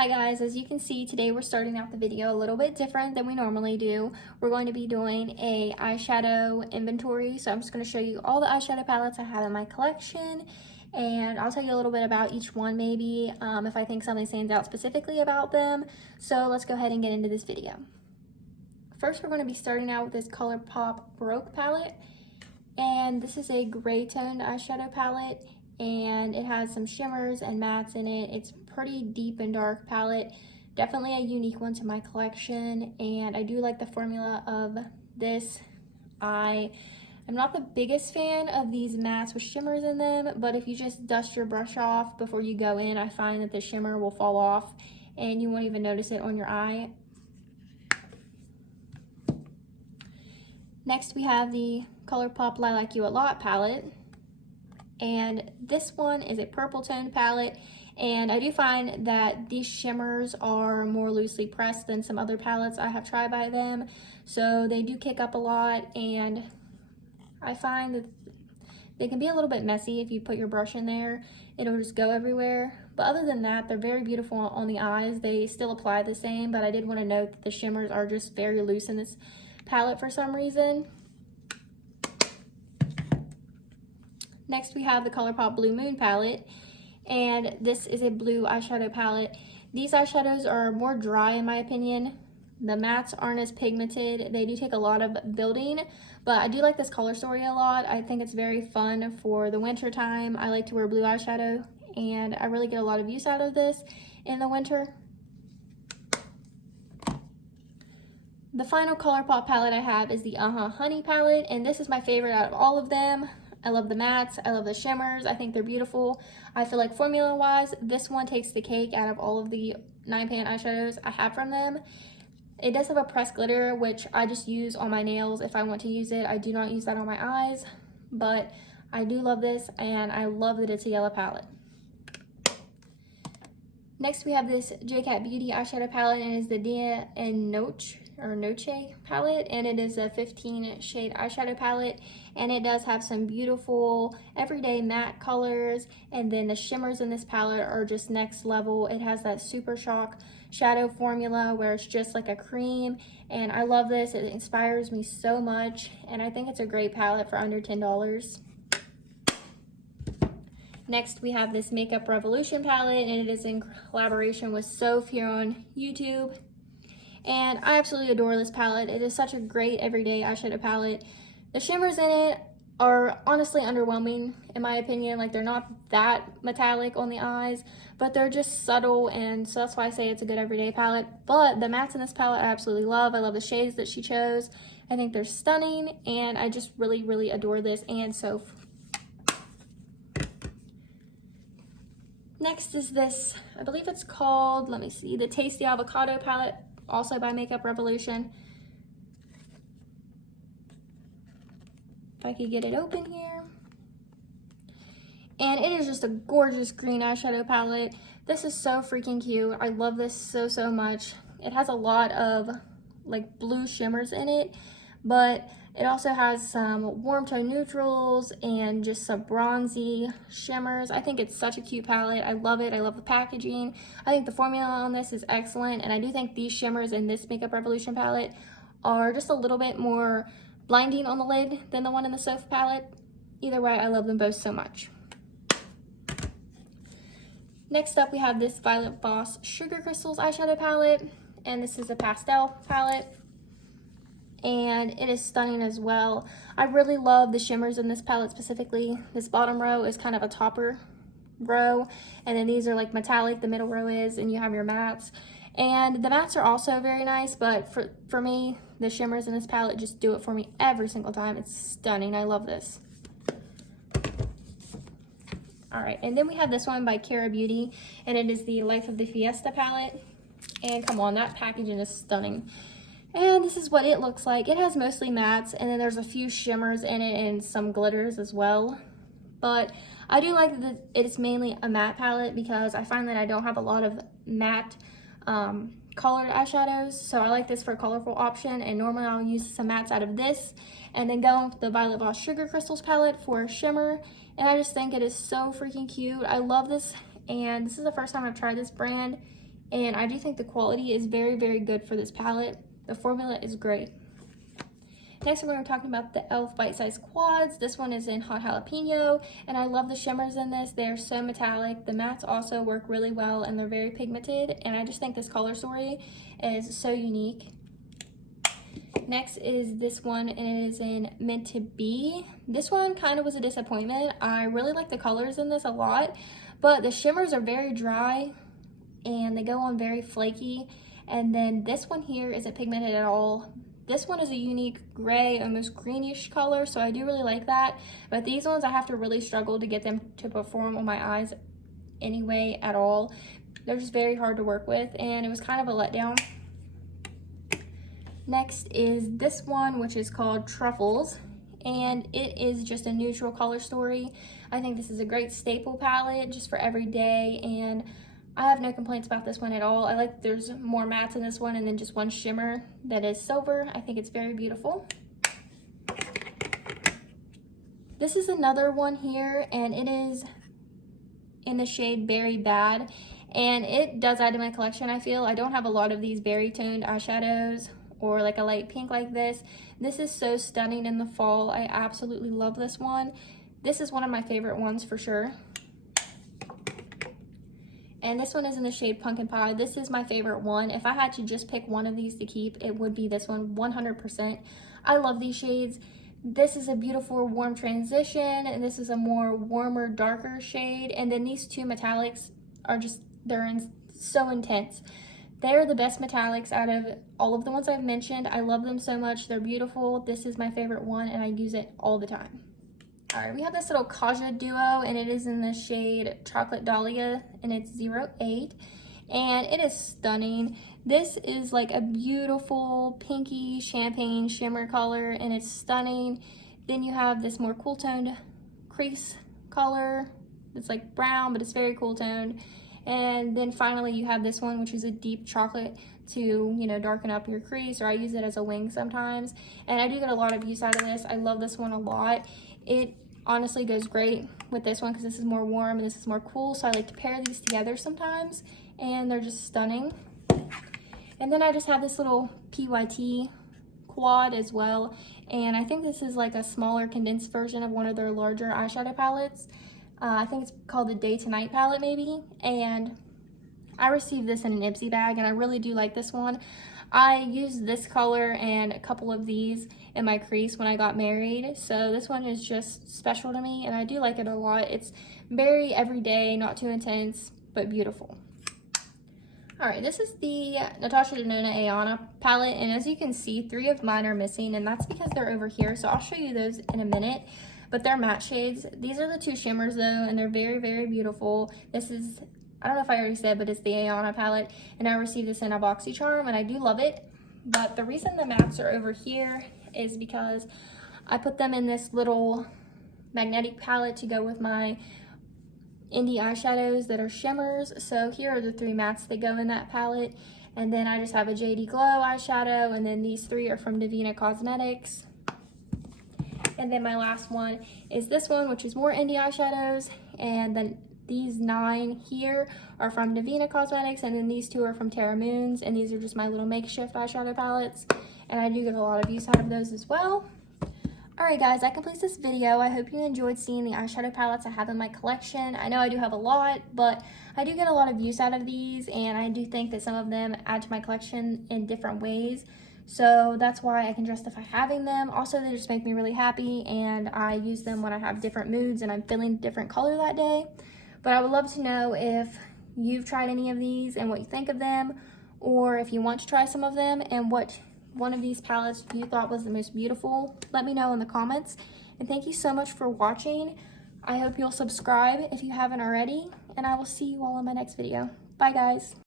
Hi guys, as you can see today we're starting out the video a little bit different than we normally do. We're going to be doing a eyeshadow inventory, so I'm just going to show you all the eyeshadow palettes I have in my collection, and I'll tell you a little bit about each one maybe if I think something stands out specifically about them. So let's go ahead and get into this video. First we're going to be starting out with this Colourpop Baroque palette, and this is a gray toned eyeshadow palette, and it has some shimmers and mattes in it. It's pretty deep and dark palette, definitely a unique one to my collection, and I do like the formula of this. I am not the biggest fan of these mattes with shimmers in them, but if you just dust your brush off before you go in, I find that the shimmer will fall off and you won't even notice it on your eye. Next we have the Colourpop Lilac You a Lot palette, and this one is a purple toned palette, and I do find that these shimmers are more loosely pressed than some other palettes I have tried by them, so they do kick up a lot, and I find that they can be a little bit messy if you put your brush in there. It'll just go everywhere, but other than that, they're very beautiful on the eyes. They still apply the same, but I did want to note that the shimmers are just very loose in this palette for some reason. Next we have the Colourpop Blue Moon palette, and this is a blue eyeshadow palette. These eyeshadows are more dry in my opinion. The mattes aren't as pigmented. They do take a lot of building, but I do like this color story a lot. I think it's very fun for the winter time. I like to wear blue eyeshadow, and I really get a lot of use out of this in the winter. The final Colourpop palette I have is the Honey palette, and this is my favorite out of all of them. I love the mattes, I love the shimmers, I think they're beautiful. I feel like formula wise, this one takes the cake out of all of the 9-pan eyeshadows I have from them. It does have a pressed glitter, which I just use on my nails if I want to use it. I do not use that on my eyes, but I do love this, and I love that it's a yellow palette. Next we have this Jcat Beauty eyeshadow palette, and it is the Dia and Noche palette, and it is a 15 shade eyeshadow palette, and it does have some beautiful everyday matte colors, and then the shimmers in this palette are just next level. It has that Super Shock shadow formula where it's just like a cream, and I love this. It inspires me so much, and I think it's a great palette for under $10. Next we have this Makeup Revolution palette, and it is in collaboration with Soph here on YouTube. And I absolutely adore this palette. It is such a great everyday eyeshadow palette. The shimmers in it are honestly underwhelming in my opinion. Like, they're not that metallic on the eyes, but they're just subtle, and so that's why I say it's a good everyday palette. But the mattes in this palette I absolutely love. I love the shades that she chose. I think they're stunning, and I just really adore this and Soph. Next is this, I believe it's called, let me see, the Tasty Avocado palette, also by Makeup Revolution. If I could get it open here. And it is just a gorgeous green eyeshadow palette. This is so freaking cute. I love this so much. It has a lot of like blue shimmers in it, but it also has some warm tone neutrals and just some bronzy shimmers. I think it's such a cute palette. I love it. I love the packaging. I think the formula on this is excellent, and I do think these shimmers in this Makeup Revolution palette are just a little bit more blinding on the lid than the one in the Soph palette. Either way, I love them both so much. Next up, we have this Violet Voss Sugar Crystals eyeshadow palette, and this is a pastel palette, and it is stunning as well. I really love the shimmers in this palette specifically. This bottom row is kind of a topper row, and then these are like metallic, the middle row is, and you have your mattes. And the mattes are also very nice, but for me, the shimmers in this palette just do it for me every single time. It's stunning. I love this. All right, and then we have this one by Cara Beauty, and it is the Life of the Fiesta palette. And come on, that packaging is stunning. And this is what it looks like. It has mostly mattes, and then there's a few shimmers in it and some glitters as well. But I do like that it's mainly a matte palette, because I find that I don't have a lot of matte colored eyeshadows, so I like this for a colorful option, and normally I'll use some mattes out of this and then go with the Violet Voss Sugar Crystals palette for a shimmer, and I just think it is so freaking cute. I love this, and this is the first time I've tried this brand, and I do think the quality is very, very good for this palette. The formula is great. Next, we're going to be talking about the e.l.f. Bite Size Quads. This one is in Hot Jalapeno, and I love the shimmers in this. They're so metallic. The mattes also work really well, and they're very pigmented, and I just think this color story is so unique. Next is this one, and it is in Meant to Be. This one kind of was a disappointment. I really like the colors in this a lot, but the shimmers are very dry, and they go on very flaky. And then this one here isn't pigmented at all. This one is a unique gray, almost greenish color, so I do really like that. But these ones, I have to really struggle to get them to perform on my eyes anyway at all. They're just very hard to work with, and it was kind of a letdown. Next is this one, which is called Truffles, and it is just a neutral color story. I think this is a great staple palette just for every day, and I have no complaints about this one at all. I like there's more mattes in this one and then just one shimmer that is silver. I think it's very beautiful. This is another one here, and it is in the shade Berry Bad, and it does add to my collection. I feel I don't have a lot of these berry toned eyeshadows or like a light pink like this. This is so stunning in the fall. I absolutely love this one. This is one of my favorite ones for sure. And this one is in the shade Pumpkin Pie. This is my favorite one. If I had to just pick one of these to keep, it would be this one, 100%. I love these shades. This is a beautiful warm transition, and this is a more warmer, darker shade. And then these two metallics are just, so intense. They're the best metallics out of all of the ones I've mentioned. I love them so much. They're beautiful. This is my favorite one, and I use it all the time. All right, we have this little Kaja duo, and it is in the shade Chocolate Dahlia, and it's 08, and it is stunning. This is like a beautiful pinky champagne shimmer color, and it's stunning. Then you have this more cool toned crease color. It's like brown, but it's very cool toned. And then finally you have this one, which is a deep chocolate to, you know, darken up your crease, or I use it as a wing sometimes. And I do get a lot of use out of this. I love this one a lot. It honestly goes great with this one because this is more warm and this is more cool, so I like to pair these together sometimes, and they're just stunning. And then I just have this little PYT quad as well, and I think this is like a smaller condensed version of one of their larger eyeshadow palettes. I think it's called the Day to Night palette maybe, and I received this in an Ipsy bag, and I really do like this one. I used this color and a couple of these in my crease when I got married, so this one is just special to me, and I do like it a lot. It's very everyday, not too intense, but beautiful. All right, this is the Natasha Denona Ayanna palette, and as you can see, 3 of mine are missing, and that's because they're over here, so I'll show you those in a minute. But they're matte shades. These are the 2 shimmers though, and they're very, very beautiful. This is, I don't know if I already said, but it's the Ayanna palette, and I received this in a BoxyCharm, and I do love it. But the reason the mattes are over here is because I put them in this little magnetic palette to go with my indie eyeshadows that are shimmers. So here are the 3 mattes that go in that palette, and then I just have a JD Glow eyeshadow, and then these 3 are from Davina Cosmetics. And then my last one is this one, which is more indie eyeshadows, and then these 9 here are from Davina Cosmetics, and then these 2 are from Terra Moons, and these are just my little makeshift eyeshadow palettes, and I do get a lot of use out of those as well. Alright guys, that completes this video. I hope you enjoyed seeing the eyeshadow palettes I have in my collection. I know I do have a lot, but I do get a lot of use out of these, and I do think that some of them add to my collection in different ways. So that's why I can justify having them. Also, they just make me really happy, and I use them when I have different moods and I'm feeling different color that day. But I would love to know if you've tried any of these and what you think of them, or if you want to try some of them and what one of these palettes you thought was the most beautiful. Let me know in the comments. And thank you so much for watching. I hope you'll subscribe if you haven't already, and I will see you all in my next video. Bye guys.